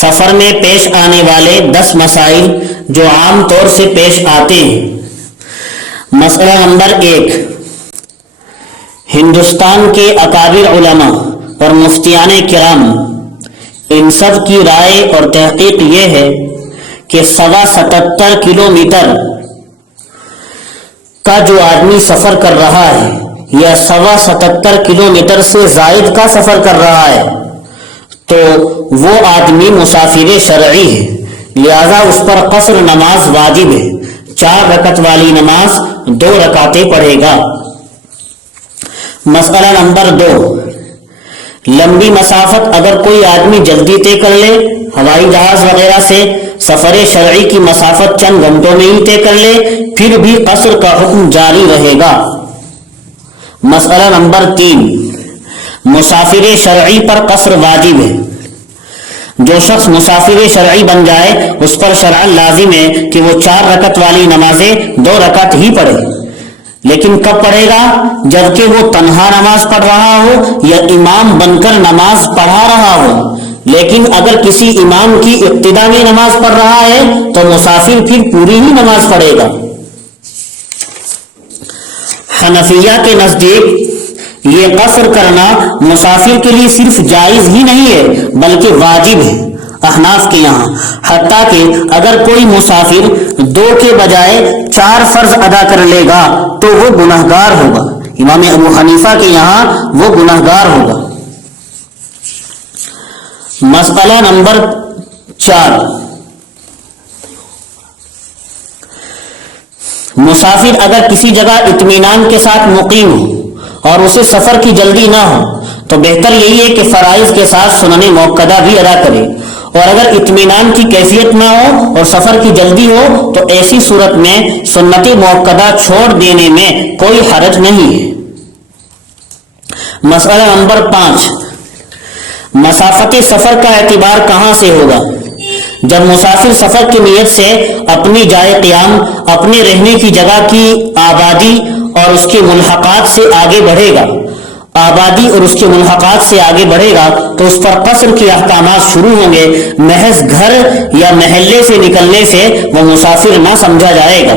سفر میں پیش آنے والے 10 مسائل جو عام طور سے پیش آتے ہیں۔ مسئلہ نمبر 1، ہندوستان کے اکابر علماء اور مفتیان کرام ان سب کی رائے اور تحقیق یہ ہے کہ 77 کلومیٹر کا جو آدمی سفر کر رہا ہے یا 77 کلومیٹر سے زائد کا سفر کر رہا ہے تو وہ آدمی مسافر شرعی ہے، لہذا اس پر قصر نماز واجب ہے، 4 رکعت والی نماز 2 رکعتیں پڑھے گا۔ مسئلہ نمبر 2، لمبی مسافت اگر کوئی آدمی جلدی طے کر لے، ہوائی جہاز وغیرہ سے سفر شرعی کی مسافت چند گھنٹوں میں ہی طے کر لے، پھر بھی قصر کا حکم جاری رہے گا۔ مسئلہ نمبر 3، مسافر شرعی پر قصر واجب ہے۔ جو شخص مسافر شرعی بن جائے اس پر شرعاً لازم ہے کہ وہ 4 رکعت والی نمازیں 2 رکعت ہی پڑھے، لیکن کب پڑھے گا؟ جبکہ وہ تنہا نماز پڑھ رہا ہو یا امام بن کر نماز پڑھا رہا ہو۔ لیکن اگر کسی امام کی ابتدا میں نماز پڑھ رہا ہے تو مسافر پھر پوری ہی نماز پڑھے گا۔ حنفیہ کے نزدیک یہ قصر کرنا مسافر کے لیے صرف جائز ہی نہیں ہے بلکہ واجب ہے احناف کے یہاں، حتیٰ کہ اگر کوئی مسافر 2 کے بجائے 4 فرض ادا کر لے گا تو وہ گنہگار ہوگا۔ امام ابو حنیفہ کے یہاں وہ گنہگار ہوگا۔ مسئلہ نمبر 4، مسافر اگر کسی جگہ اطمینان کے ساتھ مقیم ہو اور اسے سفر کی جلدی نہ ہو تو بہتر یہی ہے کہ فرائض کے ساتھ سنن موقدہ بھی ادا کرے، اور اگر اطمینان کی کیفیت نہ ہو اور سفر کی جلدی ہو تو ایسی صورت میں سنت موقدہ چھوڑ دینے میں کوئی حرج نہیں ہے۔ مسئلہ نمبر 5، مسافت سفر کا اعتبار کہاں سے ہوگا؟ جب مسافر سفر کی نیت سے اپنی جائے قیام، اپنے رہنے کی جگہ کی آبادی اور اس کے ملحقات سے آگے بڑھے گا تو اس پر قصر کے احکامات شروع ہوں گے۔ محض گھر یا محلے سے نکلنے سے وہ مسافر نہ سمجھا جائے گا،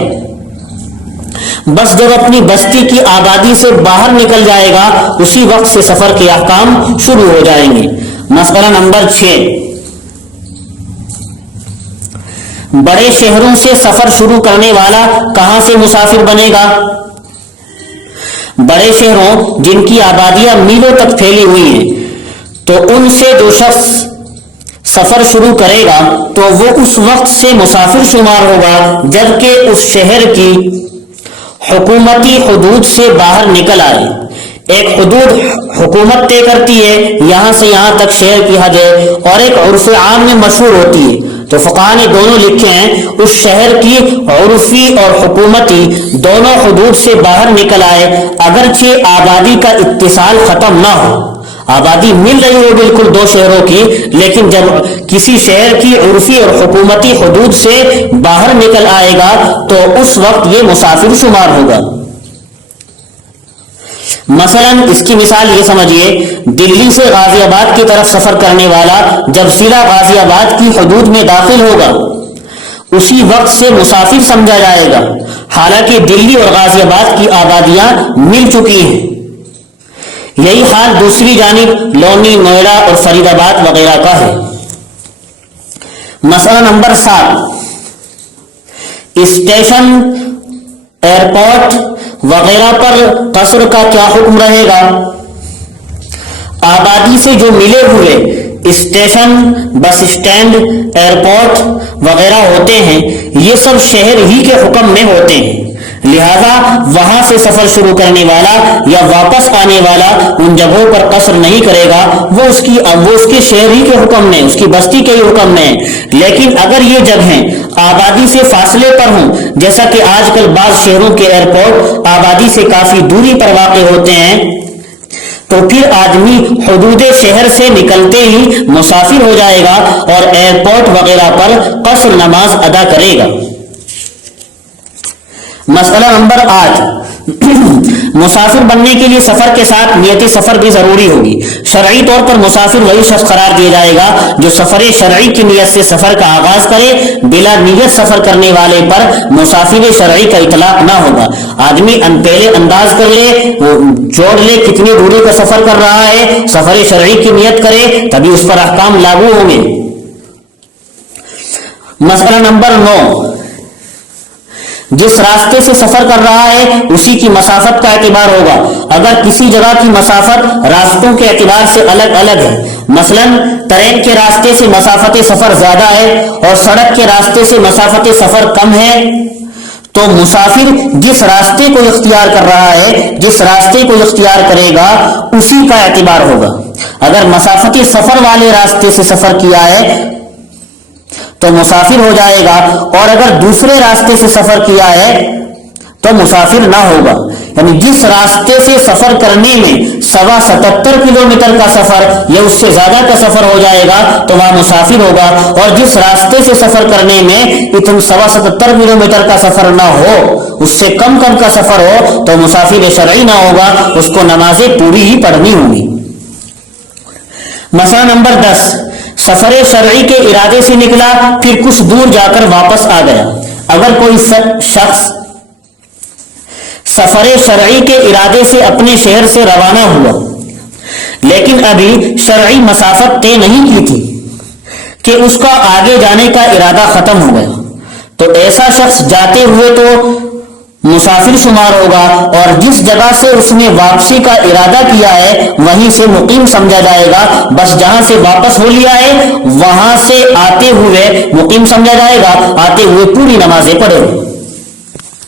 بس جب اپنی بستی کی آبادی سے باہر نکل جائے گا اسی وقت سے سفر کے احکام شروع ہو جائیں گے۔ مسئلہ نمبر 6، بڑے شہروں سے سفر شروع کرنے والا کہاں سے مسافر بنے گا؟ بڑے شہروں جن کی آبادیاں میلوں تک پھیلی ہوئی ہیں تو ان سے جو شخص سفر شروع کرے گا تو وہ اس وقت سے مسافر شمار ہوگا جبکہ اس شہر کی حکومتی حدود سے باہر نکل آئے۔ ایک حدود حکومت طے کرتی ہے، یہاں سے یہاں تک شہر کی حد ہے، اور ایک عرف عام میں مشہور ہوتی ہے۔ تو فقہاء نے دونوں لکھے ہیں، اس شہر کی عرفی اور حکومتی دونوں حدود سے باہر نکل آئے، اگرچہ آبادی کا اتصال ختم نہ ہو، آبادی مل رہی ہو بالکل 2 شہروں کی، لیکن جب کسی شہر کی عرفی اور حکومتی حدود سے باہر نکل آئے گا تو اس وقت یہ مسافر شمار ہوگا۔ مثلا اس کی مثال یہ سمجھیے، دلی سے غازی آباد کی طرف سفر کرنے والا جب ضلع غازی آباد کی حدود میں داخل ہوگا اسی وقت سے مسافر سمجھا جائے گا، حالانکہ دلی اور غازی آباد کی آبادیاں مل چکی ہیں۔ یہی حال دوسری جانب لونی، نوئیڈا اور فرید آباد وغیرہ کا ہے۔ مسئلہ نمبر 7، اسٹیشن، ایئرپورٹ وغیرہ پر قصر کا کیا حکم رہے گا؟ آبادی سے جو ملے ہوئے اسٹیشن، بس اسٹینڈ، ایئرپورٹ وغیرہ ہوتے ہیں یہ سب شہر ہی کے حکم میں ہوتے ہیں، لہذا وہاں سے سفر شروع کرنے والا یا واپس آنے والا ان جگہوں پر قصر نہیں کرے گا، وہ اس کے شہر ہی کے حکم میں، اس کی بستی کے ہی حکم میں۔ لیکن اگر یہ جگہیں آبادی سے فاصلے پر ہوں، جیسا کہ آج کل بعض شہروں کے ایئرپورٹ آبادی سے کافی دوری پر واقع ہوتے ہیں، تو پھر آدمی حدود شہر سے نکلتے ہی مسافر ہو جائے گا اور ایئرپورٹ وغیرہ پر قصر نماز ادا کرے گا۔ مسئلہ نمبر 8، مسافر بننے کے لیے سفر کے ساتھ نیت سفر بھی ضروری ہوگی۔ شرعی طور پر مسافر وہی شخص قرار دیا جائے گا جو سفر شرعی کی نیت سے سفر کا آغاز کرے۔ بلا نیت سفر کرنے والے پر مسافر شرعی کا اطلاق نہ ہوگا۔ آدمی پہلے انداز کر لے، جوڑ لے کتنی دوری کا سفر کر رہا ہے، سفر شرعی کی نیت کرے، تبھی اس پر احکام لاگو ہوں گے۔ مسئلہ نمبر 9، جس راستے سے سفر کر رہا ہے اسی کی مسافت کا اعتبار ہوگا۔ اگر کسی جگہ کی مسافت راستوں کے اعتبار سے الگ الگ ہے، مثلا ٹرین کے راستے سے مسافت سفر زیادہ ہے اور سڑک کے راستے سے مسافت سفر کم ہے، تو مسافر جس راستے کو اختیار کر رہا ہے، جس راستے کو اختیار کرے گا اسی کا اعتبار ہوگا۔ اگر مسافت سفر والے راستے سے سفر کیا ہے تو مسافر ہو جائے گا، اور اگر دوسرے راستے سے سفر کیا ہے تو مسافر نہ ہوگا۔ یعنی جس راستے سے سفر کرنے میں 77 کلومیٹر کا سفر یا اس سے زیادہ کا سفر ہو جائے گا تو وہاں مسافر ہوگا، اور جس راستے سے سفر کرنے میں 77 کلومیٹر کا سفر نہ ہو، اس سے کم کا سفر ہو تو مسافر شرعی نہ ہوگا، اس کو نمازیں پوری ہی پڑھنی ہوں گی۔ مسئلہ نمبر 10، سفر شرعی کے ارادے سے نکلا پھر کچھ دور جا کر واپس آ گیا۔ اگر کوئی شخص سفر شرعی کے ارادے سے اپنے شہر سے روانہ ہوا لیکن ابھی شرعی مسافت طے نہیں کی تھی کہ اس کا آگے جانے کا ارادہ ختم ہو گیا، تو ایسا شخص جاتے ہوئے تو مسافر شمار ہوگا، اور جس جگہ سے اس نے واپسی کا ارادہ کیا ہے وہیں سے مقیم سمجھا جائے گا۔ بس جہاں سے واپس ہو لیا ہے وہاں سے آتے ہوئے مقیم سمجھا جائے گا، آتے ہوئے پوری نمازیں پڑھے گا۔